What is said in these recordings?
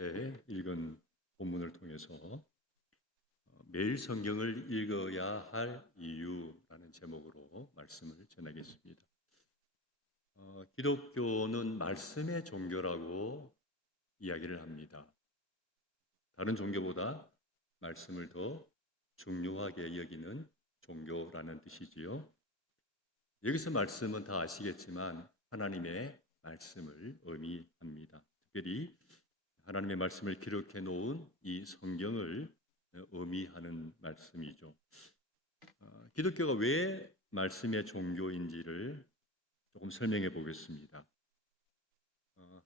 함께 읽은 본문을 통해서 매일 성경을 읽어야 할 이유라는 제목으로 말씀을 전하겠습니다. 기독교는 말씀의 종교라고 이야기를 합니다. 다른 종교보다 말씀을 더 중요하게 여기는 종교라는 뜻이지요. 여기서 말씀은 다 아시겠지만 하나님의 말씀을 의미합니다. 특별히 하나님의 말씀을 기록해 놓은 이 성경을 의미하는 말씀이죠. 기독교가 왜 말씀의 종교인지를 조금 설명해 보겠습니다.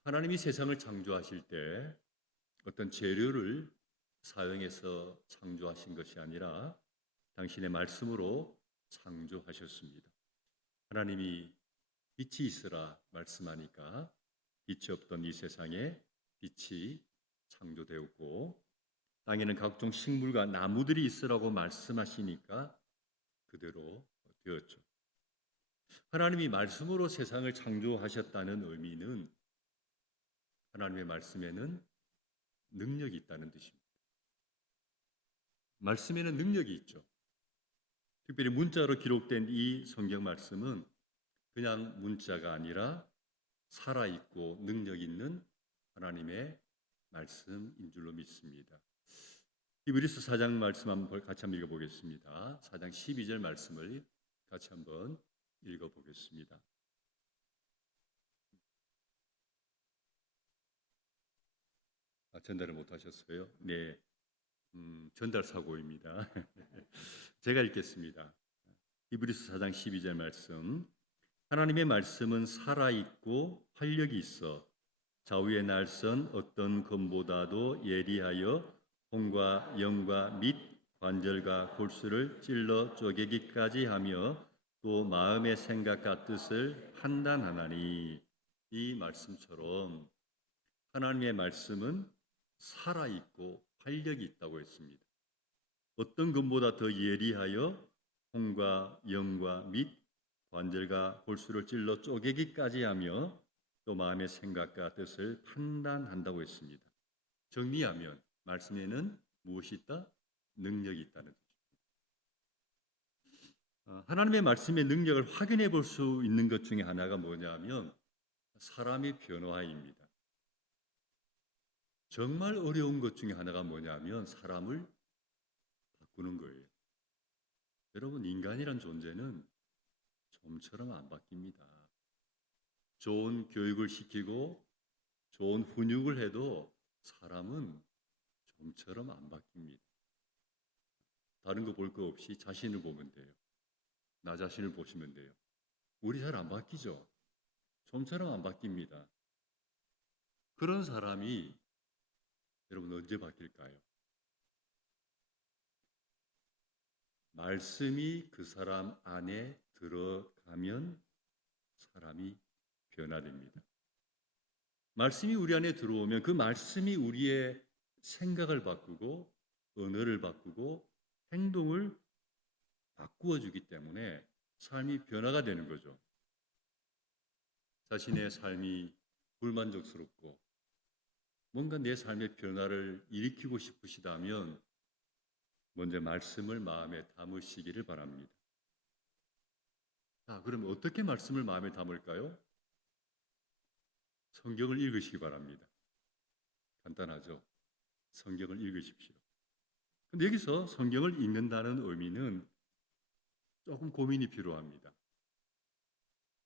하나님이 세상을 창조하실 때 어떤 재료를 사용해서 창조하신 것이 아니라 당신의 말씀으로 창조하셨습니다. 하나님이 빛이 있으라 말씀하니까 빛이 없던 이 세상에 빛이 창조되었고, 땅에는 각종 식물과 나무들이 있으라고 말씀하시니까 그대로 되었죠. 하나님이 말씀으로 세상을 창조하셨다는 의미는 하나님의 말씀에는 능력이 있다는 뜻입니다. 말씀에는 능력이 있죠. 특별히 문자로 기록된 이 성경 말씀은 그냥 문자가 아니라 살아있고 능력 있는 하나님의 말씀인 줄로 믿습니다. 히브리서 4장 말씀 같이 한번 읽어보겠습니다. 4장 12절 말씀을 같이 한번 읽어보겠습니다. 전달을 못하셨어요? 네, 전달 사고입니다. 제가 읽겠습니다. 히브리서 4장 12절 말씀. 하나님의 말씀은 살아있고 활력이 있어 좌우에 날선 어떤 검보다도 예리하여 혼과 영과 및 관절과 골수를 찔러 쪼개기까지 하며 또 마음의 생각과 뜻을 판단하나니. 이 말씀처럼 하나님의 말씀은 살아있고 활력이 있다고 했습니다. 어떤 검보다 더 예리하여 혼과 영과 및 관절과 골수를 찔러 쪼개기까지 하며 또 마음의 생각과 뜻을 판단한다고 했습니다. 정리하면 말씀에는 무엇이 있다? 능력이 있다는 뜻입니다. 하나님의 말씀의 능력을 확인해 볼 수 있는 것 중에 하나가 뭐냐면 사람의 변화입니다. 정말 어려운 것 중에 하나가 뭐냐면 사람을 바꾸는 거예요. 여러분, 인간이란 존재는 좀처럼 안 바뀝니다. 좋은 교육을 시키고 좋은 훈육을 해도 사람은 좀처럼 안 바뀝니다. 다른 거 볼 거 없이 자신을 보면 돼요. 나 자신을 보시면 돼요. 우리 잘 안 바뀌죠? 좀처럼 안 바뀝니다. 그런 사람이 여러분 언제 바뀔까요? 말씀이 그 사람 안에 들어가면 사람이 변화됩니다. 말씀이 우리 안에 들어오면 그 말씀이 우리의 생각을 바꾸고 언어를 바꾸고 행동을 바꾸어 주기 때문에 삶이 변화가 되는 거죠. 자신의 삶이 불만족스럽고 뭔가 내 삶의 변화를 일으키고 싶으시다면 먼저 말씀을 마음에 담으시기를 바랍니다. 자, 그럼 어떻게 말씀을 마음에 담을까요? 성경을 읽으시기 바랍니다. 간단하죠? 성경을 읽으십시오. 근데 여기서 성경을 읽는다는 의미는 조금 고민이 필요합니다.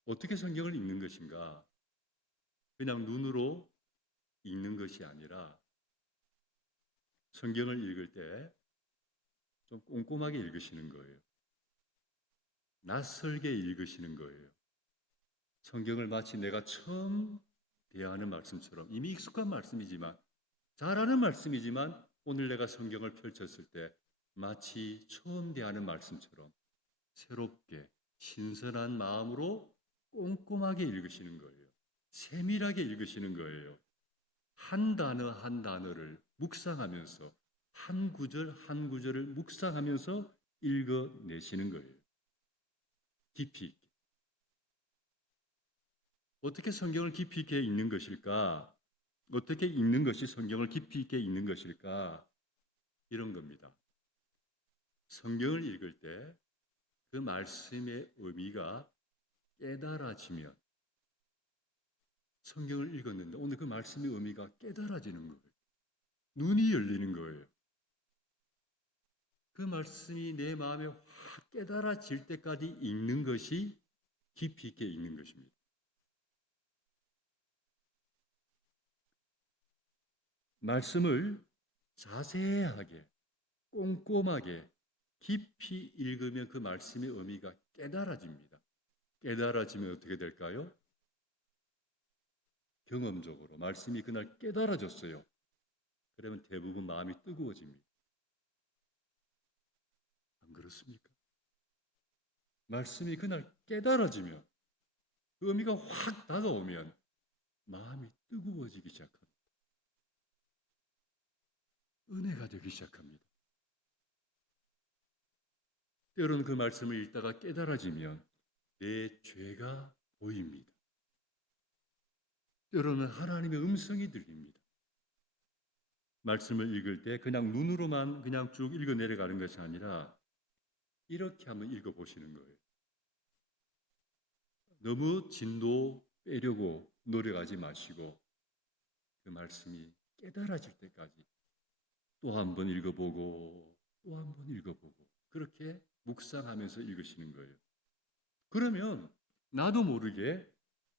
어떻게 성경을 읽는 것인가? 그냥 눈으로 읽는 것이 아니라 성경을 읽을 때 좀 꼼꼼하게 읽으시는 거예요. 낯설게 읽으시는 거예요. 성경을 마치 내가 처음 대하는 말씀처럼, 이미 익숙한 말씀이지만, 잘 아는 말씀이지만 오늘 내가 성경을 펼쳤을 때 마치 처음 대하는 말씀처럼 새롭게 신선한 마음으로 꼼꼼하게 읽으시는 거예요. 세밀하게 읽으시는 거예요. 한 단어 한 단어를 묵상하면서 한 구절 한 구절을 묵상하면서 읽어내시는 거예요. 깊이 있게. 어떻게 성경을 깊이 있게 읽는 것일까? 어떻게 읽는 것이 성경을 깊이 있게 읽는 것일까? 이런 겁니다. 성경을 읽을 때 그 말씀의 의미가 깨달아지면, 성경을 읽었는데 오늘 그 말씀의 의미가 깨달아지는 거예요. 눈이 열리는 거예요. 그 말씀이 내 마음에 확 깨달아질 때까지 읽는 것이 깊이 있게 읽는 것입니다. 말씀을 자세하게, 꼼꼼하게, 깊이 읽으면 그 말씀의 의미가 깨달아집니다. 깨달아지면 어떻게 될까요? 경험적으로 말씀이 그날 깨달아졌어요. 그러면 대부분 마음이 뜨거워집니다. 안 그렇습니까? 말씀이 그날 깨달아지면, 그 의미가 확 다가오면 마음이 뜨거워지기 시작합니다. 은혜가 되기 시작합니다. 때로는 그 말씀을 읽다가 깨달아지면 내 죄가 보입니다. 때로는 하나님의 음성이 들립니다. 말씀을 읽을 때 그냥 눈으로만 그냥 쭉 읽어 내려가는 것이 아니라 이렇게 한번 읽어 보시는 거예요. 너무 진도 빼려고 노력하지 마시고 그 말씀이 깨달아질 때까지 또 한 번 읽어보고 또 한 번 읽어보고 그렇게 묵상하면서 읽으시는 거예요. 그러면 나도 모르게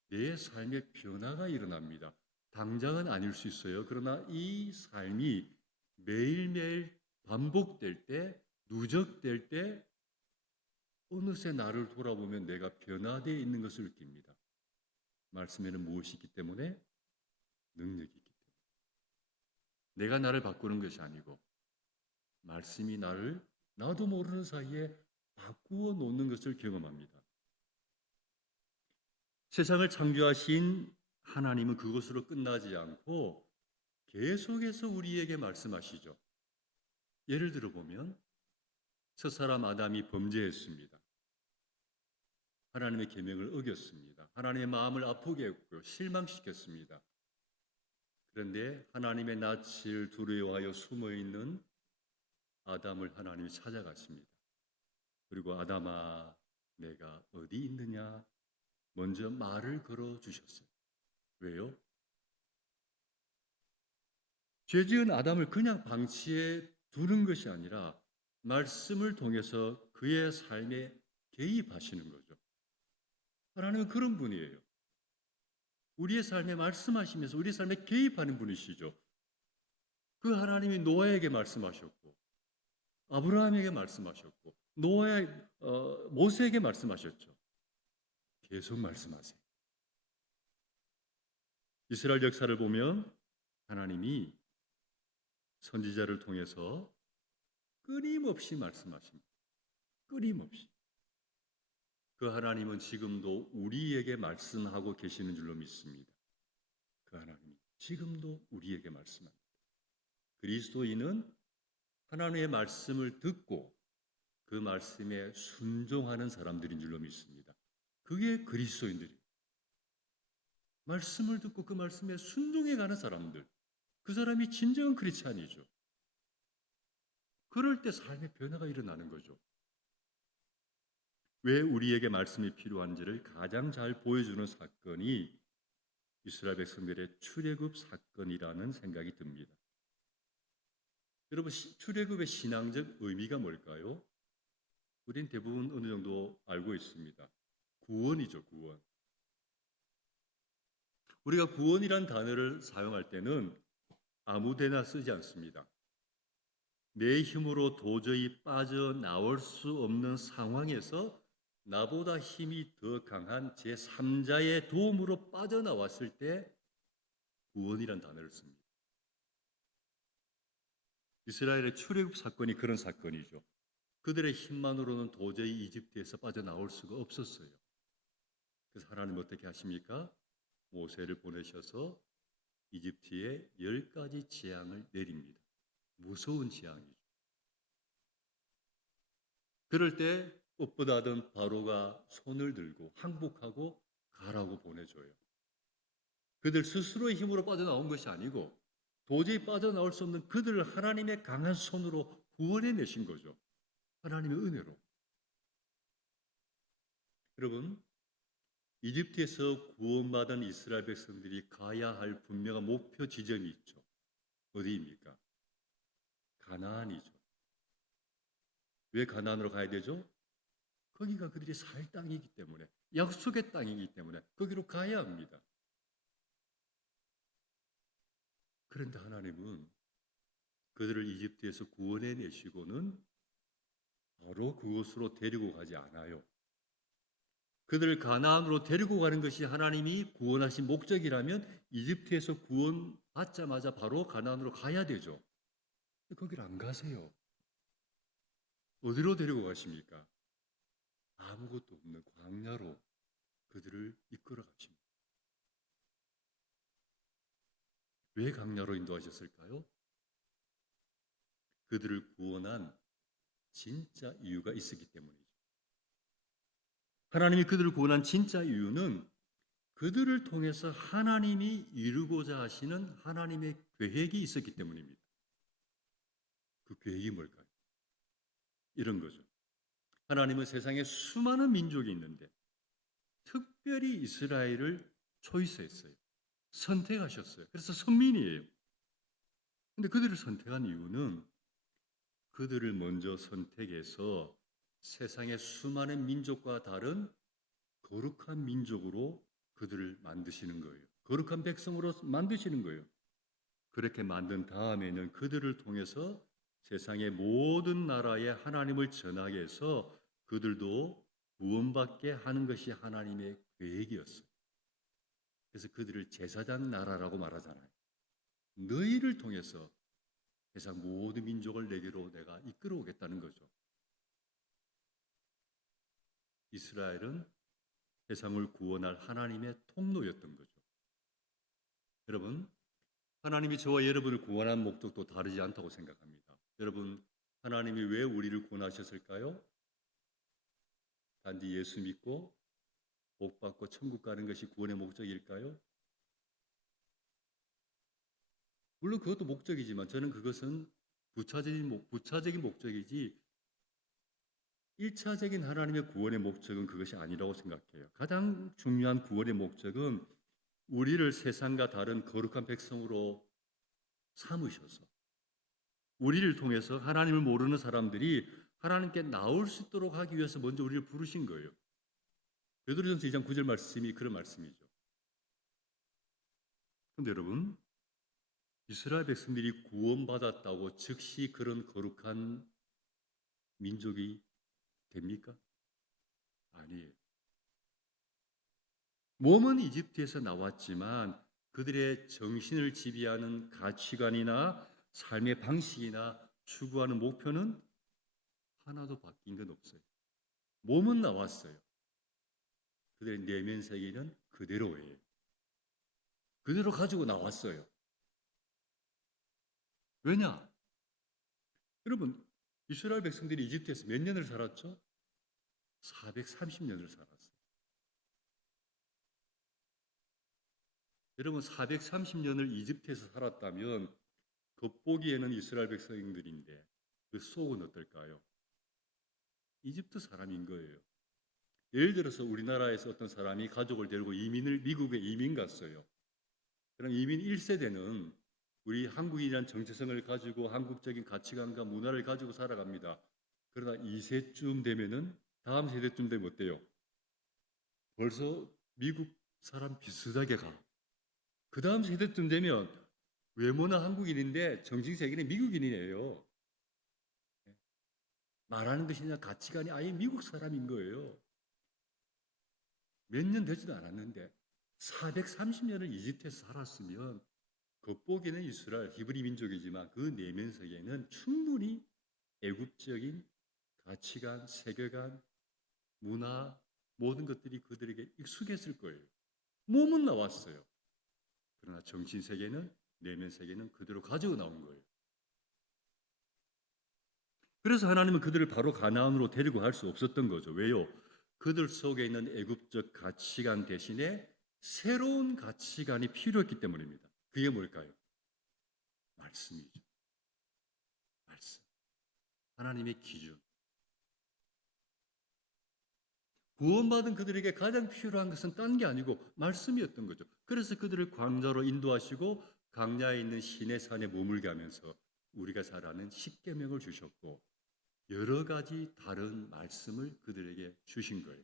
내 삶에 변화가 일어납니다. 당장은 아닐 수 있어요. 그러나 이 삶이 매일매일 반복될 때, 누적될 때 어느새 나를 돌아보면 내가 변화되어 있는 것을 느낍니다. 말씀에는 무엇이 있기 때문에? 능력이 있기 때문에. 내가 나를 바꾸는 것이 아니고 말씀이 나를 나도 모르는 사이에 바꾸어 놓는 것을 경험합니다. 세상을 창조하신 하나님은 그것으로 끝나지 않고 계속해서 우리에게 말씀하시죠. 예를 들어 보면 첫사람 아담이 범죄했습니다. 하나님의 계명을 어겼습니다. 하나님의 마음을 아프게 했고요. 실망시켰습니다. 그런데 하나님의 낯을 두려워하여 숨어있는 아담을 하나님이 찾아갔습니다. 그리고 아담아, 내가 어디 있느냐? 먼저 말을 걸어주셨어요. 왜요? 죄지은 아담을 그냥 방치해 두는 것이 아니라 말씀을 통해서 그의 삶에 개입하시는 거죠. 하나님은 그런 분이에요. 우리의 삶에 말씀하시면서 우리의 삶에 개입하는 분이시죠. 그 하나님이 노아에게 말씀하셨고 아브라함에게 말씀하셨고 모세에게 말씀하셨죠. 계속 말씀하세요. 이스라엘 역사를 보면 하나님이 선지자를 통해서 끊임없이 말씀하십니다. 끊임없이. 그 하나님은 지금도 우리에게 말씀하고 계시는 줄로 믿습니다. 그 하나님이 지금도 우리에게 말씀합니다. 그리스도인은 하나님의 말씀을 듣고 그 말씀에 순종하는 사람들인 줄로 믿습니다. 그게 그리스도인들입니다. 말씀을 듣고 그 말씀에 순종해 가는 사람들, 그 사람이 진정한 크리스찬이죠. 그럴 때 삶의 변화가 일어나는 거죠. 왜 우리에게 말씀이 필요한지를 가장 잘 보여주는 사건이 이스라엘 백성들의 출애굽 사건이라는 생각이 듭니다. 여러분, 출애굽의 신앙적 의미가 뭘까요? 우린 대부분 어느 정도 알고 있습니다. 구원이죠, 구원. 우리가 구원이란 단어를 사용할 때는 아무데나 쓰지 않습니다. 내 힘으로 도저히 빠져나올 수 없는 상황에서 나보다 힘이 더 강한 제3자의 도움으로 빠져나왔을 때 구원이란 단어를 씁니다. 이스라엘의 출애굽 사건이 그런 사건이죠. 그들의 힘만으로는 도저히 이집트에서 빠져나올 수가 없었어요. 그래서 하나님 어떻게 하십니까? 모세를 보내셔서 이집트에 10가지 재앙을 내립니다. 무서운 재앙이죠. 그럴 때 꽃보다던 바로가 손을 들고 항복하고 가라고 보내줘요. 그들 스스로의 힘으로 빠져나온 것이 아니고 도저히 빠져나올 수 없는 그들을 하나님의 강한 손으로 구원해 내신 거죠. 하나님의 은혜로. 여러분, 이집트에서 구원받은 이스라엘 백성들이 가야 할 분명한 목표 지점이 있죠. 어디입니까? 가나안이죠. 왜 가나안으로 가야 되죠? 거기가 그들이 살 땅이기 때문에, 약속의 땅이기 때문에 거기로 가야 합니다. 그런데 하나님은 그들을 이집트에서 구원해 내시고는 바로 그곳으로 데리고 가지 않아요. 그들을 가나안으로 데리고 가는 것이 하나님이 구원하신 목적이라면 이집트에서 구원받자마자 바로 가나안으로 가야 되죠. 거기를 안 가세요. 어디로 데리고 가십니까? 아무것도 없는 광야로 그들을 이끌어 가십니다. 왜 광야로 인도하셨을까요? 그들을 구원한 진짜 이유가 있었기 때문이죠. 하나님이 그들을 구원한 진짜 이유는 그들을 통해서 하나님이 이루고자 하시는 하나님의 계획이 있었기 때문입니다. 그 계획이 뭘까요? 이런 거죠. 하나님은 세상에 수많은 민족이 있는데 특별히 이스라엘을 초이스했어요. 선택하셨어요. 그래서 선민이에요. 근데 그들을 선택한 이유는 그들을 먼저 선택해서 세상의 수많은 민족과 다른 거룩한 민족으로 그들을 만드시는 거예요. 거룩한 백성으로 만드시는 거예요. 그렇게 만든 다음에는 그들을 통해서 세상의 모든 나라에 하나님을 전하게 해서 그들도 구원받게 하는 것이 하나님의 계획이었어요. 그래서 그들을 제사장 나라라고 말하잖아요. 너희를 통해서 세상 모든 민족을 내게로 내가 이끌어 오겠다는 거죠. 이스라엘은 세상을 구원할 하나님의 통로였던 거죠. 여러분, 하나님이 저와 여러분을 구원한 목적도 다르지 않다고 생각합니다. 여러분, 하나님이 왜 우리를 구원하셨을까요? 단지 예수 믿고 복 받고 천국 가는 것이 구원의 목적일까요? 물론 그것도 목적이지만 저는 그것은 부차적인 목적이지 1차적인 하나님의 구원의 목적은 그것이 아니라고 생각해요. 가장 중요한 구원의 목적은 우리를 세상과 다른 거룩한 백성으로 삼으셔서 우리를 통해서 하나님을 모르는 사람들이 하나님께 나올 수 있도록 하기 위해서 먼저 우리를 부르신 거예요. 베드로전서 2장 9절 말씀이 그런 말씀이죠. 그런데 여러분, 이스라엘 백성들이 구원받았다고 즉시 그런 거룩한 민족이 됩니까? 아니에요. 몸은 이집트에서 나왔지만 그들의 정신을 지배하는 가치관이나 삶의 방식이나 추구하는 목표는 하나도 바뀐 건 없어요. 몸은 나왔어요. 그들의 내면 세계는 그대로예요. 그대로 가지고 나왔어요. 왜냐? 여러분, 이스라엘 백성들이 이집트에서 몇 년을 살았죠? 430년을 살았어요. 여러분, 430년을 이집트에서 살았다면 겉보기에는 이스라엘 백성들인데 그 속은 어떨까요? 이집트 사람인 거예요. 예를 들어서 우리나라에서 어떤 사람이 가족을 데리고 미국에 이민 갔어요. 그럼 이민 1세대는 우리 한국인이란 정체성을 가지고 한국적인 가치관과 문화를 가지고 살아갑니다. 그러나 2세쯤 되면은 다음 세대쯤 되면 어때요? 벌써 미국 사람 비슷하게 가. 그 다음 세대쯤 되면 외모는 한국인인데 정신세계는 미국인이에요. 말하는 것이냐 가치관이 아예 미국 사람인 거예요. 몇 년 되지도 않았는데 430년을 이집트에서 살았으면 겉보기는 이스라엘 히브리 민족이지만 그 내면 속에는 충분히 애국적인 가치관, 세계관, 문화 모든 것들이 그들에게 익숙했을 거예요. 몸은 나왔어요. 그러나 정신 세계는 내면 세계는 그대로 가지고 나온 거예요. 그래서 하나님은 그들을 바로 가나안으로 데리고 갈 수 없었던 거죠. 왜요? 그들 속에 있는 애국적 가치관 대신에 새로운 가치관이 필요했기 때문입니다. 그게 뭘까요? 말씀이죠. 말씀. 하나님의 기준. 구원받은 그들에게 가장 필요한 것은 딴 게 아니고 말씀이었던 거죠. 그래서 그들을 광야로 인도하시고 광야에 있는 시내 산에 머물게 하면서 우리가 잘 아는 십계명을 주셨고 여러 가지 다른 말씀을 그들에게 주신 거예요.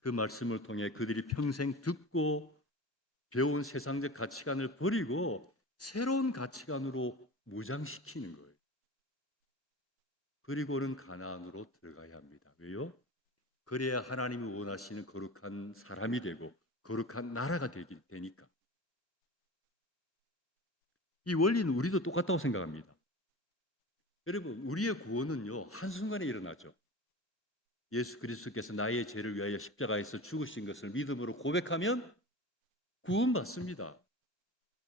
그 말씀을 통해 그들이 평생 듣고 배운 세상적 가치관을 버리고 새로운 가치관으로 무장시키는 거예요. 그리고는 가나안으로 들어가야 합니다. 왜요? 그래야 하나님이 원하시는 거룩한 사람이 되고 거룩한 나라가 되니까. 이 원리는 우리도 똑같다고 생각합니다. 여러분, 우리의 구원은요, 한순간에 일어나죠. 예수 그리스도께서 나의 죄를 위하여 십자가에서 죽으신 것을 믿음으로 고백하면 구원받습니다.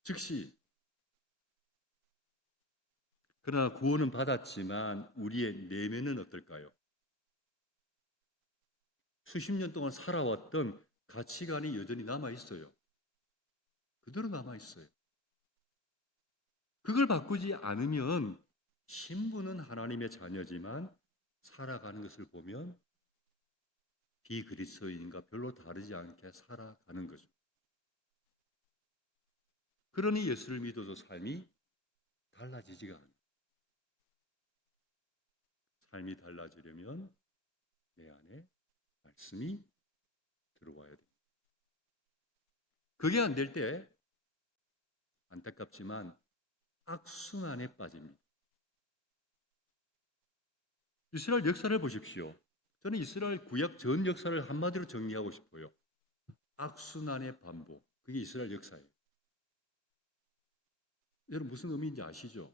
즉시. 그러나 구원은 받았지만 우리의 내면은 어떨까요? 수십 년 동안 살아왔던 가치관이 여전히 남아있어요. 그대로 남아있어요. 그걸 바꾸지 않으면 신분은 하나님의 자녀지만 살아가는 것을 보면 비그리스도인과 별로 다르지 않게 살아가는 거죠. 그러니 예수를 믿어도 삶이 달라지지가 않아요. 삶이 달라지려면 내 안에 말씀이 들어와야 됩니다. 그게 안 될 때 안타깝지만 악순환에 빠집니다. 이스라엘 역사를 보십시오. 저는 이스라엘 구약 전 역사를 한마디로 정리하고 싶어요. 악순환의 반복. 그게 이스라엘 역사예요. 여러분 무슨 의미인지 아시죠?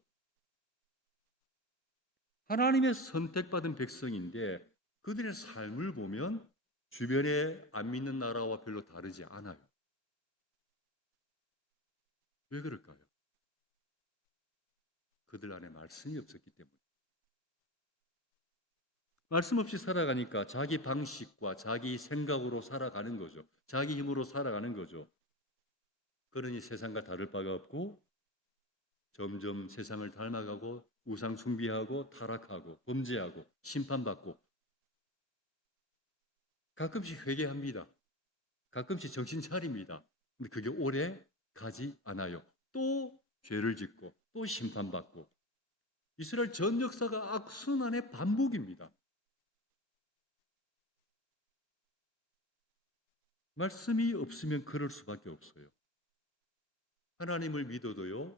하나님의 선택받은 백성인데 그들의 삶을 보면 주변에 안 믿는 나라와 별로 다르지 않아요. 왜 그럴까요? 그들 안에 말씀이 없었기 때문에. 말씀 없이 살아가니까 자기 방식과 자기 생각으로 살아가는 거죠. 자기 힘으로 살아가는 거죠. 그러니 세상과 다를 바가 없고 점점 세상을 닮아가고 우상 숭배하고 타락하고 범죄하고 심판받고 가끔씩 회개합니다. 가끔씩 정신 차립니다. 근데 그게 오래 가지 않아요. 또 죄를 짓고 또 심판받고 이스라엘 전 역사가 악순환의 반복입니다. 말씀이 없으면 그럴 수밖에 없어요. 하나님을 믿어도요.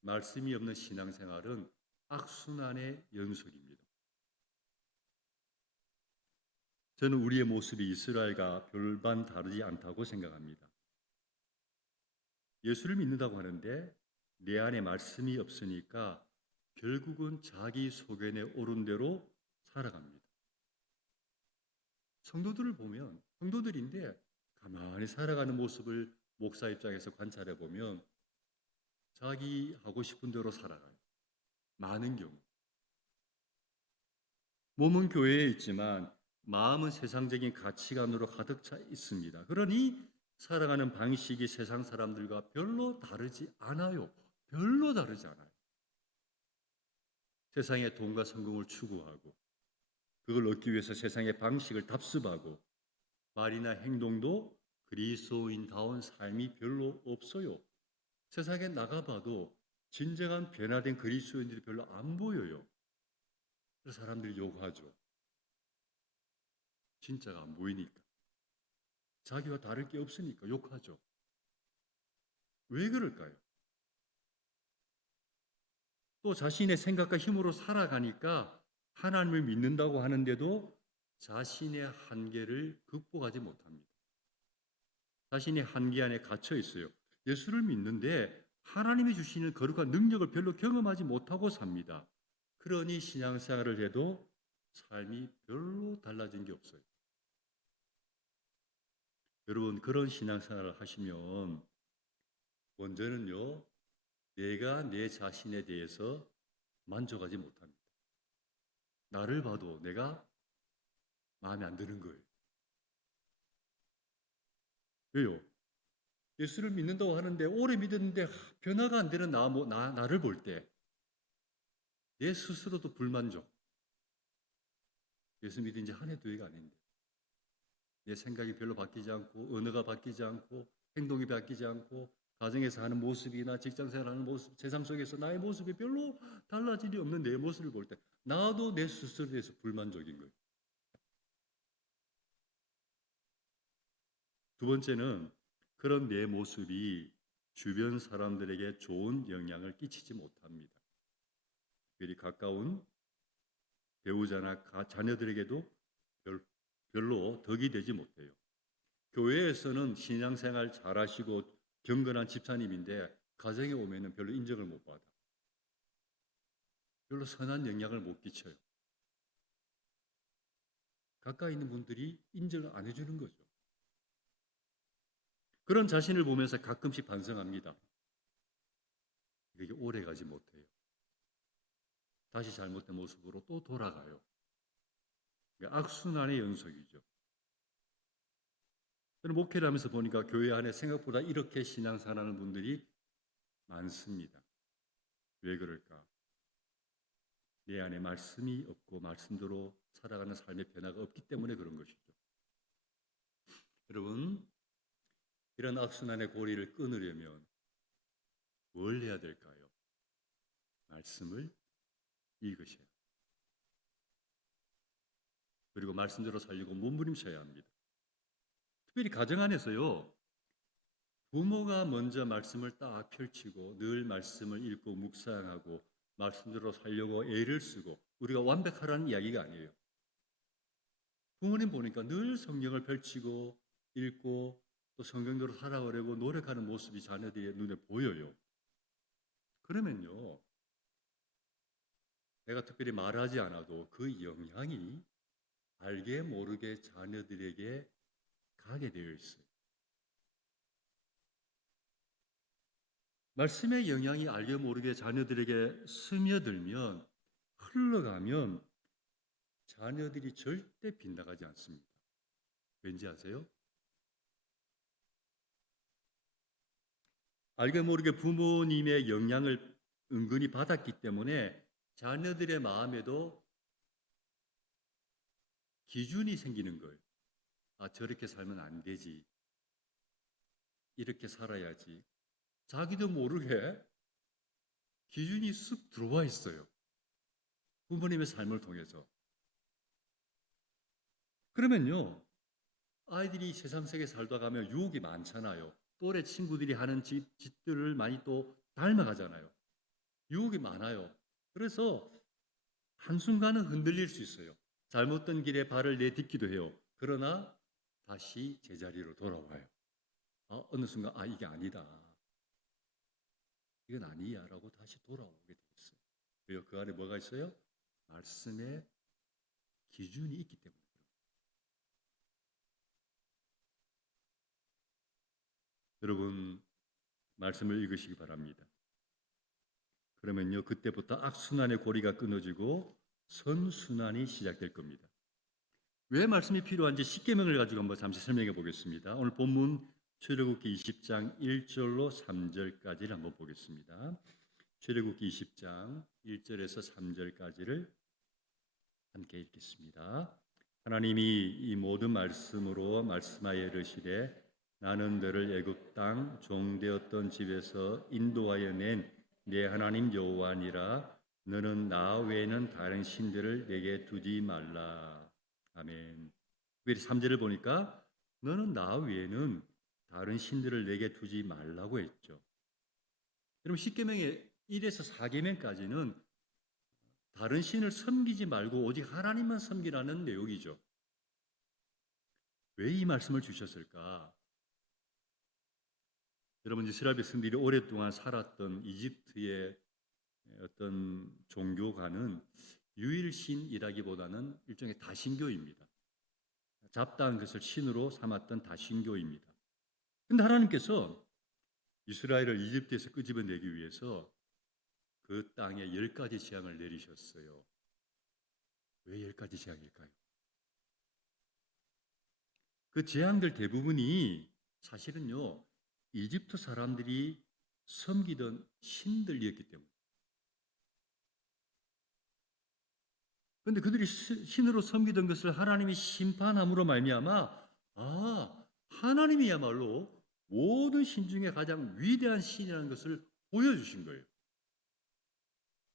말씀이 없는 신앙생활은 악순환의 연속입니다. 저는 우리의 모습이 이스라엘과 별반 다르지 않다고 생각합니다. 예수를 믿는다고 하는데 내 안에 말씀이 없으니까 결국은 자기 소견에 오른 대로 살아갑니다. 성도들을 보면 성도들인데 가만히 살아가는 모습을 목사 입장에서 관찰해 보면 자기 하고 싶은 대로 살아가요. 많은 경우. 몸은 교회에 있지만 마음은 세상적인 가치관으로 가득 차 있습니다. 그러니 살아가는 방식이 세상 사람들과 별로 다르지 않아요. 별로 다르지 않아요. 세상의 돈과 성공을 추구하고 그걸 얻기 위해서 세상의 방식을 답습하고 말이나 행동도 그리스도인다운 삶이 별로 없어요. 세상에 나가봐도 진정한 변화된 그리스도인들이 별로 안 보여요. 그래서 사람들이 욕하죠. 진짜가 안 보이니까. 자기와 다를 게 없으니까 욕하죠. 왜 그럴까요? 또 자신의 생각과 힘으로 살아가니까 하나님을 믿는다고 하는데도 자신의 한계를 극복하지 못합니다. 자신의 한계 안에 갇혀 있어요. 예수를 믿는데 하나님이 주시는 거룩한 능력을 별로 경험하지 못하고 삽니다. 그러니 신앙생활을 해도 삶이 별로 달라진 게 없어요. 여러분 그런 신앙생활을 하시면 먼저는요. 내가 내 자신에 대해서 만족하지 못합니다. 나를 봐도 내가 마음에 안 드는 거예요. 왜요? 예수를 믿는다고 하는데 오래 믿었는데 변화가 안 되는 나를 볼 때 내 스스로도 불만족. 예수 믿은 지 한 해 두 해가 아닌데 내 생각이 별로 바뀌지 않고 언어가 바뀌지 않고 행동이 바뀌지 않고 가정에서 하는 모습이나 직장생활하는 모습, 세상 속에서 나의 모습이 별로 달라질 리 없는 내 모습을 볼 때 나도 내 스스로에 대해서 불만족인 거예요. 두 번째는 그런 내 모습이 주변 사람들에게 좋은 영향을 끼치지 못합니다. 특별히 가까운 배우자나 자녀들에게도 별로 덕이 되지 못해요. 교회에서는 신앙생활 잘하시고 경건한 집사님인데 가정에 오면은 별로 인정을 못 받아. 별로 선한 영향을 못 끼쳐요. 가까이 있는 분들이 인정을 안 해주는 거죠. 그런 자신을 보면서 가끔씩 반성합니다. 이게 오래 가지 못해요. 다시 잘못된 모습으로 또 돌아가요. 악순환의 연속이죠. 저는 목회를 하면서 보니까 교회 안에 생각보다 이렇게 신앙생활하는 분들이 많습니다. 왜 그럴까? 내 안에 말씀이 없고 말씀대로 살아가는 삶의 변화가 없기 때문에 그런 것이죠. 여러분, 이런 악순환의 고리를 끊으려면 뭘 해야 될까요? 말씀을 읽으셔야 합니다. 그리고 말씀대로 살려고 몸부림쳐야 합니다. 특별히 가정 안에서요. 부모가 먼저 말씀을 딱 펼치고 늘 말씀을 읽고 묵상하고 말씀대로 살려고 애를 쓰고 우리가 완벽하라는 이야기가 아니에요. 부모님 보니까 늘 성경을 펼치고 읽고 또 성경대로 살아가려고 노력하는 모습이 자녀들의 눈에 보여요. 그러면요. 내가 특별히 말하지 않아도 그 영향이 알게 모르게 자녀들에게 가게 되어 있어요. 말씀의 영향이 알게 모르게 자녀들에게 스며들면 흘러가면 자녀들이 절대 빗나가지 않습니다. 왠지 아세요? 알게 모르게 부모님의 영향을 은근히 받았기 때문에 자녀들의 마음에도 기준이 생기는 거예요. 아, 저렇게 살면 안 되지. 이렇게 살아야지. 자기도 모르게 기준이 쑥 들어와 있어요. 부모님의 삶을 통해서. 그러면요, 아이들이 세상 속에 살다 가면 유혹이 많잖아요. 또래 친구들이 하는 짓들을 많이 또 닮아가잖아요. 유혹이 많아요. 그래서 한순간은 흔들릴 수 있어요. 잘못된 길에 발을 내딛기도 해요. 그러나 다시 제자리로 돌아와요. 어느 순간 이게 아니다. 이건 아니야 라고 다시 돌아오게 돼 있어요. 왜요? 그 안에 뭐가 있어요? 말씀의 기준이 있기 때문에. 여러분 말씀을 읽으시기 바랍니다. 그러면요 그때부터 악순환의 고리가 끊어지고 선순환이 시작될 겁니다. 왜 말씀이 필요한지 십계명을 가지고 한번 잠시 설명해 보겠습니다. 오늘 본문 출애굽기 20장 1절로 3절까지를 한번 보겠습니다. 출애굽기 20장 1절에서 3절까지를 함께 읽겠습니다. 하나님이 이 모든 말씀으로 말씀하여 이르시되 나는 너를 애굽 땅 종되었던 집에서 인도하여 낸 내 하나님 여호와니라. 너는 나 외에는 다른 신들을 내게 두지 말라. 아멘. 3절을 보니까 너는 나 외에는 다른 신들을 내게 두지 말라고 했죠. 여러분 십계명의 1에서 4계명까지는 다른 신을 섬기지 말고 오직 하나님만 섬기라는 내용이죠. 왜 이 말씀을 주셨을까? 여러분 이스라엘 백성들이 오랫동안 살았던 이집트의 어떤 종교가는 유일신이라기보다는 일종의 다신교입니다. 잡다한 것을 신으로 삼았던 다신교입니다. 그런데 하나님께서 이스라엘을 이집트에서 끄집어내기 위해서 그 땅에 10가지 재앙을 내리셨어요. 왜 10가지 재앙일까요? 그 재앙들 대부분이 사실은요, 이집트 사람들이 섬기던 신들이었기 때문에. 그런데 그들이 신으로 섬기던 것을 하나님이 심판함으로 말미암아 하나님이야말로 모든 신 중에 가장 위대한 신이라는 것을 보여주신 거예요.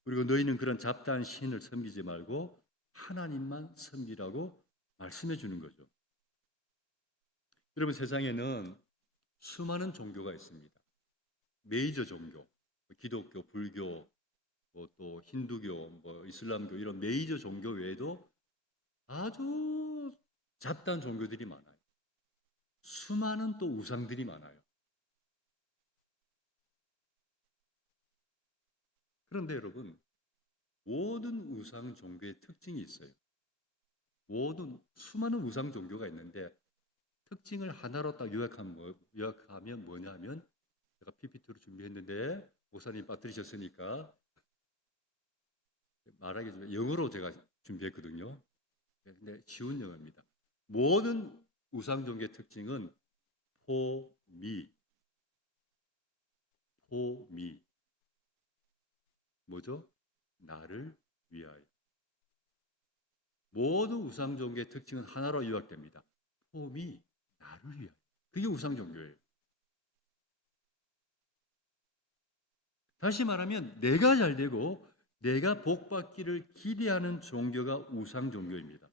그리고 너희는 그런 잡다한 신을 섬기지 말고 하나님만 섬기라고 말씀해 주는 거죠. 여러분, 세상에는 수많은 종교가 있습니다. 메이저 종교, 기독교, 불교, 또 힌두교, 이슬람교 이런 메이저 종교 외에도 아주 잡다한 종교들이 많아요. 수많은 또 우상들이 많아요. 그런데 여러분, 모든 우상 종교의 특징이 있어요. 모든 수많은 우상 종교가 있는데 특징을 하나로 딱 요약하면 뭐냐면, 제가 PPT로 준비했는데 목사님 빠뜨리셨으니까 말하기 좀 영어로 제가 준비했거든요. 근데 쉬운 영어입니다. 모든 우상 종교의 특징은 포미, 뭐죠? 나를 위하여. 모든 우상 종교의 특징은 하나로 요약됩니다. 포미, 나를 위하여. 그게 우상 종교예요. 다시 말하면 내가 잘 되고 내가 복 받기를 기대하는 종교가 우상 종교입니다.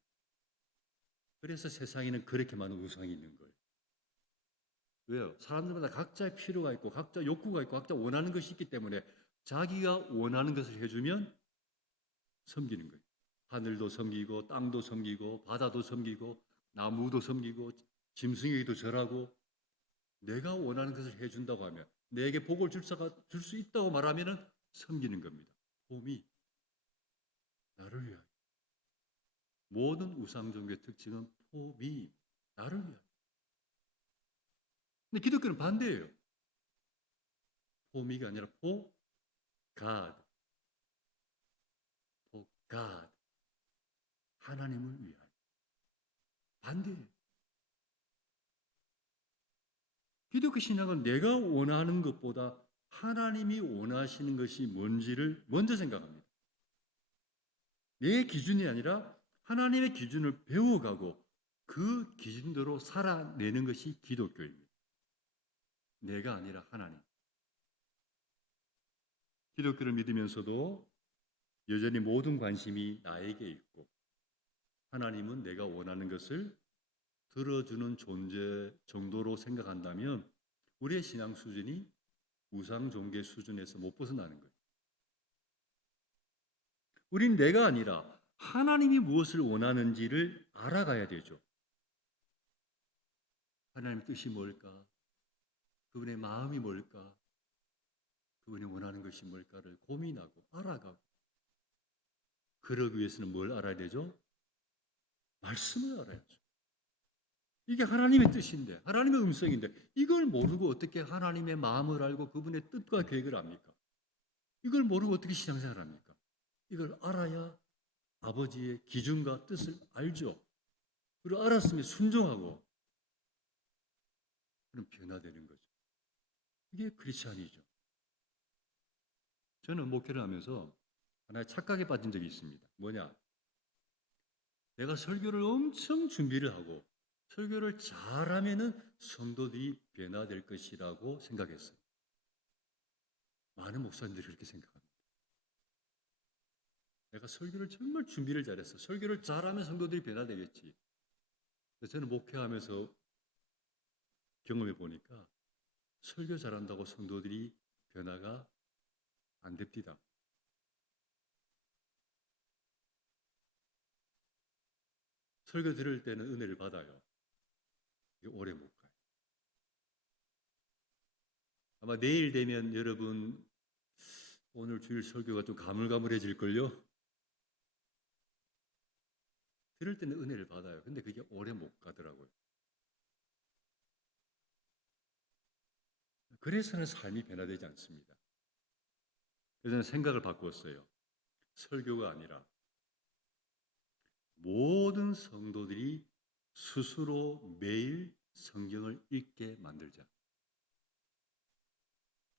그래서 세상에는 그렇게 많은 우상이 있는 거예요. 왜요? 사람들마다 각자의 필요가 있고 각자 욕구가 있고 각자 원하는 것이 있기 때문에 자기가 원하는 것을 해주면 섬기는 거예요. 하늘도 섬기고 땅도 섬기고 바다도 섬기고 나무도 섬기고 짐승에게도 절하고, 내가 원하는 것을 해준다고 하면, 내게 복을 줄 수 있다고 말하면 섬기는 겁니다. 봄이 나를 위하여. 모든 우상 종교의 특징은 봄이 나를 위하여. 근데 기독교는 반대예요. 봄이가 아니라 God. 하나님을 위하여. 반대예요. 기독교 신앙은 내가 원하는 것보다 하나님이 원하시는 것이 뭔지를 먼저 생각합니다. 내 기준이 아니라 하나님의 기준을 배워가고 그 기준대로 살아내는 것이 기독교입니다. 내가 아니라 하나님. 기독교를 믿으면서도 여전히 모든 관심이 나에게 있고 하나님은 내가 원하는 것을 들어주는 존재 정도로 생각한다면 우리의 신앙 수준이 우상 종교 수준에서 못 벗어나는 거예요. 우린 내가 아니라 하나님이 무엇을 원하는지를 알아가야 되죠. 하나님의 뜻이 뭘까? 그분의 마음이 뭘까? 그분이 원하는 것이 뭘까를 고민하고 알아가고, 그러기 위해서는 뭘 알아야 되죠? 말씀을 알아야죠. 이게 하나님의 뜻인데, 하나님의 음성인데, 이걸 모르고 어떻게 하나님의 마음을 알고 그분의 뜻과 계획을 압니까? 이걸 모르고 어떻게 신앙생활을 합니까? 이걸 알아야 아버지의 기준과 뜻을 알죠. 그리고 알았으면 순종하고, 그럼 변화되는 거죠. 이게 크리스찬이죠. 저는 목회를 하면서 하나의 착각에 빠진 적이 있습니다. 뭐냐? 내가 설교를 엄청 준비를 하고 설교를 잘하면은 성도들이 변화될 것이라고 생각했어요. 많은 목사님들이 그렇게 생각합니다. 내가 설교를 정말 준비를 잘했어. 설교를 잘하면 성도들이 변화되겠지. 그래서 저는 목회하면서 경험해 보니까 설교 잘한다고 성도들이 변화가 안 됩니다. 설교 들을 때는 은혜를 받아요. 이게 오래 못 가요. 아마 내일 되면 여러분 오늘 주일 설교가 좀 가물가물해질걸요? 들을 때는 은혜를 받아요. 근데 그게 오래 못 가더라고요. 그래서는 삶이 변화되지 않습니다. 그래서 저는 생각을 바꾸었어요. 설교가 아니라 모든 성도들이 스스로 매일 성경을 읽게 만들자.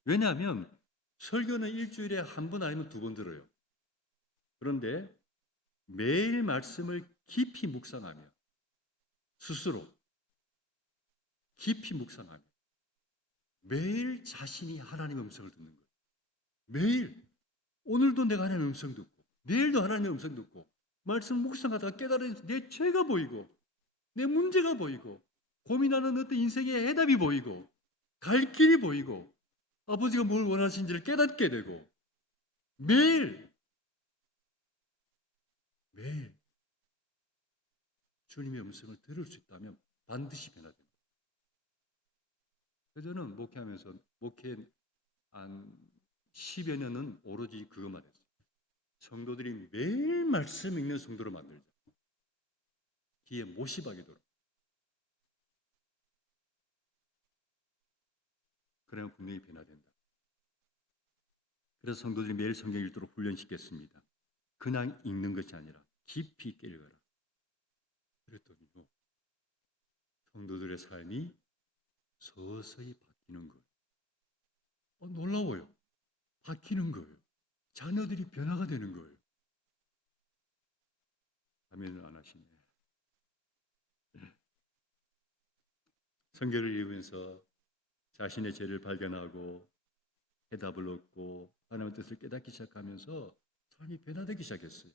왜냐하면 설교는 일주일에 한 번 아니면 두 번 들어요. 그런데 매일 말씀을 깊이 묵상하며 스스로 깊이 묵상하며 매일 자신이 하나님의 음성을 듣는 거예요. 매일 오늘도 내가 하나님의 음성 듣고 내일도 하나님의 음성 듣고 말씀 묵상하다가 깨달은 내 죄가 보이고 내 문제가 보이고 고민하는 어떤 인생의 해답이 보이고 갈 길이 보이고 아버지가 뭘 원하시는지를 깨닫게 되고 매일 매일 주님의 음성을 들을 수 있다면 반드시 변화됩니다. 그래서 저는 목회 한 10여 년은 오로지 그것만 했어요. 성도들이 매일 말씀 읽는 성도로 만들자. 귀에 못이 박이도록. 그러면 분명히 변화된다. 그래서 성도들이 매일 성경 읽도록 훈련시켰습니다. 그냥 읽는 것이 아니라 깊이 있게 읽어라. 그랬더니요, 성도들의 삶이 서서히 바뀌는 거예요. 놀라워요. 바뀌는 거예요. 자녀들이 변화가 되는 거예요. 아멘을 안 하시네. 성경을 읽으면서 자신의 죄를 발견하고 해답을 얻고 하나님의 뜻을 깨닫기 시작하면서 삶이 변화되기 시작했어요.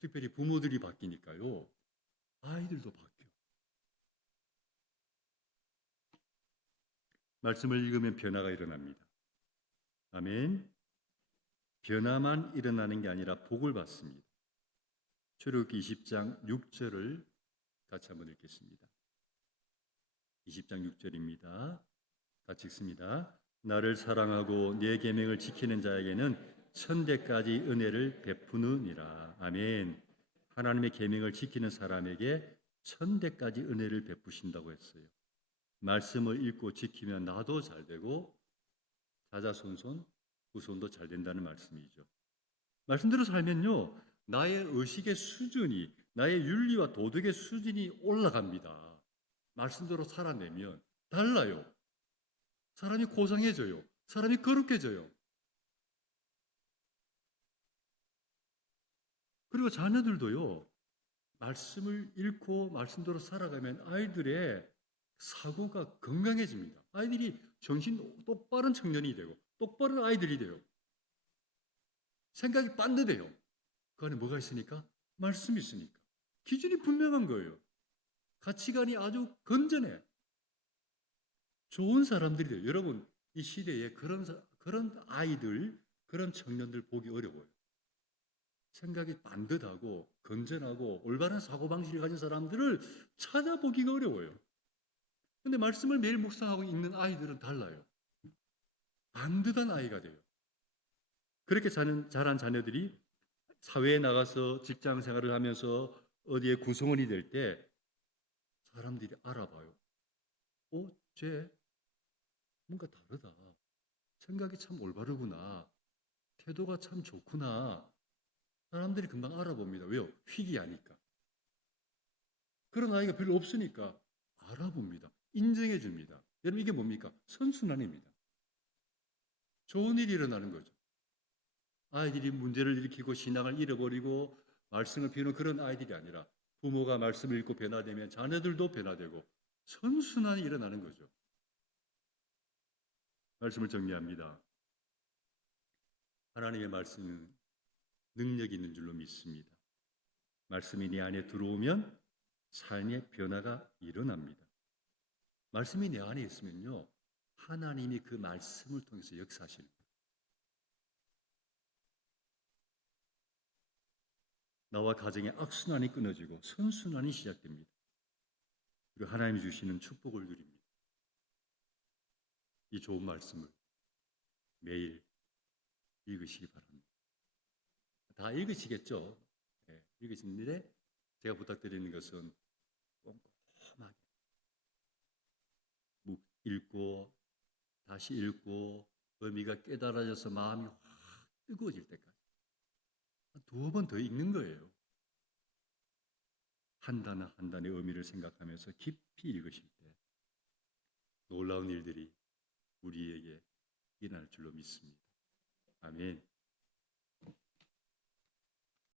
특별히 부모들이 바뀌니까요. 아이들도 바뀌어. 말씀을 읽으면 변화가 일어납니다. 아멘. 변화만 일어나는 게 아니라 복을 받습니다. 출애굽기 20장 6절을 같이 한번 읽겠습니다. 20장 6절입니다. 같이 읽습니다. 나를 사랑하고 내 계명을 지키는 자에게는 천대까지 은혜를 베푸느니라. 아멘. 하나님의 계명을 지키는 사람에게 천대까지 은혜를 베푸신다고 했어요. 말씀을 읽고 지키면 나도 잘 되고 자자손손 후손도 잘 된다는 말씀이죠. 말씀대로 살면요, 나의 의식의 수준이, 나의 윤리와 도덕의 수준이 올라갑니다. 말씀대로 살아내면 달라요. 사람이 고상해져요. 사람이 거룩해져요. 그리고 자녀들도요, 말씀을 읽고 말씀대로 살아가면 아이들의 사고가 건강해집니다. 아이들이 정신 똑바른 청년이 되고 똑바른 아이들이 돼요. 생각이 반듯해요. 그 안에 뭐가 있으니까? 말씀이 있으니까. 기준이 분명한 거예요. 가치관이 아주 건전해. 좋은 사람들이 돼요. 여러분, 이 시대에 그런 아이들, 그런 청년들 보기 어려워요. 생각이 반듯하고 건전하고 올바른 사고방식을 가진 사람들을 찾아보기가 어려워요. 근데 말씀을 매일 묵상하고 읽는 아이들은 달라요. 반듯한 아이가 돼요. 그렇게 자란 자녀들이 사회에 나가서 직장 생활을 하면서 어디에 구성원이 될 때 사람들이 알아봐요. 쟤 뭔가 다르다. 생각이 참 올바르구나. 태도가 참 좋구나. 사람들이 금방 알아봅니다. 왜요? 희귀하니까. 그런 아이가 별로 없으니까 알아봅니다. 인정해 줍니다. 여러분, 이게 뭡니까? 선순환입니다. 좋은 일이 일어나는 거죠. 아이들이 문제를 일으키고 신앙을 잃어버리고 말씀을 비우는 그런 아이들이 아니라 부모가 말씀을 읽고 변화되면 자녀들도 변화되고 선순환이 일어나는 거죠. 말씀을 정리합니다. 하나님의 말씀은 능력이 있는 줄로 믿습니다. 말씀이 내 안에 들어오면 삶의 변화가 일어납니다. 말씀이 내 안에 있으면요, 하나님이 그 말씀을 통해서 역사하십니다. 나와 가정의 악순환이 끊어지고 선순환이 시작됩니다. 그리고 하나님이 주시는 축복을 누립니다. 이 좋은 말씀을 매일 읽으시기 바랍니다. 다 읽으시겠죠? 네, 읽으시는데 제가 부탁드리는 것은 꼼꼼하게 읽고 다시 읽고 의미가 깨달아져서 마음이 확 뜨거워질 때까지 두 번 더 읽는 거예요. 한 단어 한 단어의 의미를 생각하면서 깊이 읽으실 때 놀라운 일들이 우리에게 일어날 줄로 믿습니다. 아멘.